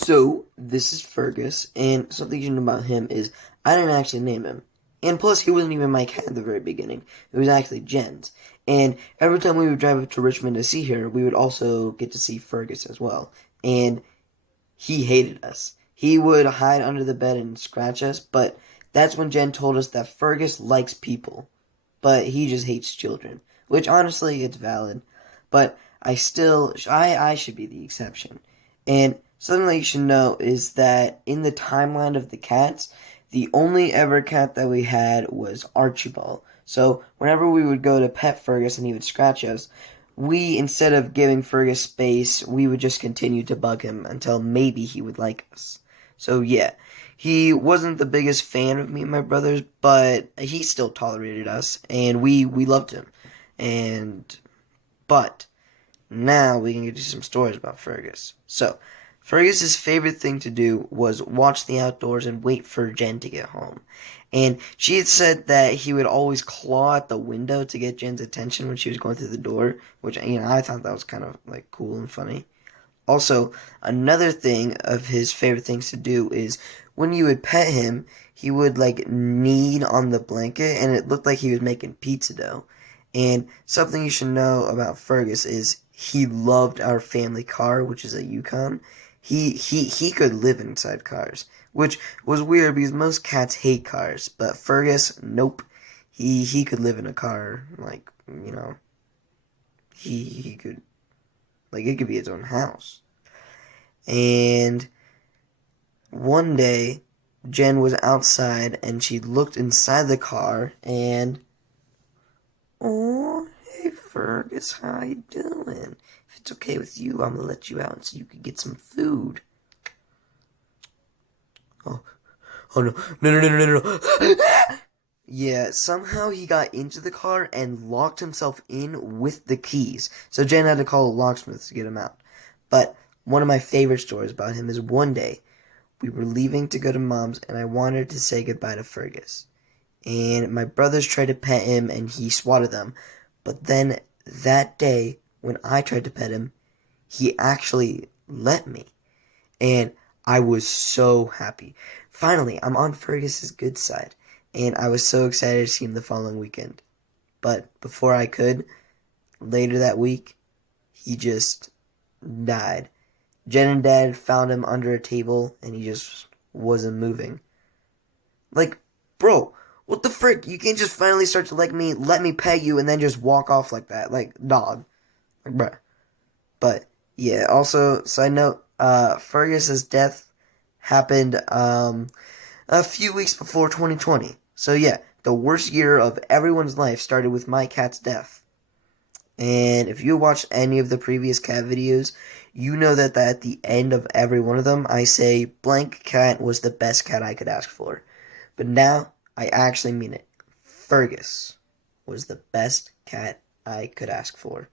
So, this is Fergus, and something you know about him is I didn't actually name him. And plus, he wasn't even my cat at the very beginning. It was actually Jen's. And every time we would drive up to Richmond to see her, we would also get to see Fergus as well. And he hated us. He would hide under the bed and scratch us, but that's when Jen told us that Fergus likes people, but he just hates children. Which, honestly, it's valid. But I should be the exception. And something that you should know is that in the timeline of the cats, the only ever cat that we had was Archibald. So whenever we would go to pet Fergus and he would scratch us, we, instead of giving Fergus space, we would just continue to bug him until maybe he would like us. So yeah, he wasn't the biggest fan of me and my brothers, but he still tolerated us, and we loved him. And but now we can get to some stories about Fergus. So, Fergus's favorite thing to do was watch the outdoors and wait for Jen to get home. And she had said that he would always claw at the window to get Jen's attention when she was going through the door, which, I thought that was kind of like cool and funny. Also, another thing of his favorite things to do is when you would pet him, he would like knead on the blanket and it looked like he was making pizza dough. And something you should know about Fergus is he loved our family car, which is a Yukon. He could live inside cars, which was weird because most cats hate cars, but Fergus, nope. He could live in a car, like, he could, like, it could be his own house. And one day, Jen was outside and she looked inside the car and, oh, hey Fergus, how you doing? If it's okay with you, I'm gonna let you out so you can get some food. Oh, oh no, no, no, no, no, no, no. Yeah, somehow he got into the car and locked himself in with the keys. So Jen had to call a locksmith to get him out. But one of my favorite stories about him is one day we were leaving to go to Mom's and I wanted to say goodbye to Fergus. And my brothers tried to pet him and he swatted them. But then that day, when I tried to pet him, he actually let me. And I was so happy. Finally, I'm on Fergus's good side. And I was so excited to see him the following weekend. But before I could, later that week, he just died. Jen and Dad found him under a table and he just wasn't moving. Like, bro, what the frick? You can't just finally start to like me, let me pet you, and then just walk off like that. Like, dog. Like, bruh. But, yeah, also, side note, Fergus's death happened, a few weeks before 2020. So, yeah, the worst year of everyone's life started with my cat's death. And if you watched any of the previous cat videos, you know that at the end of every one of them, I say blank cat was the best cat I could ask for. But now, I actually mean it. Fergus was the best cat I could ask for.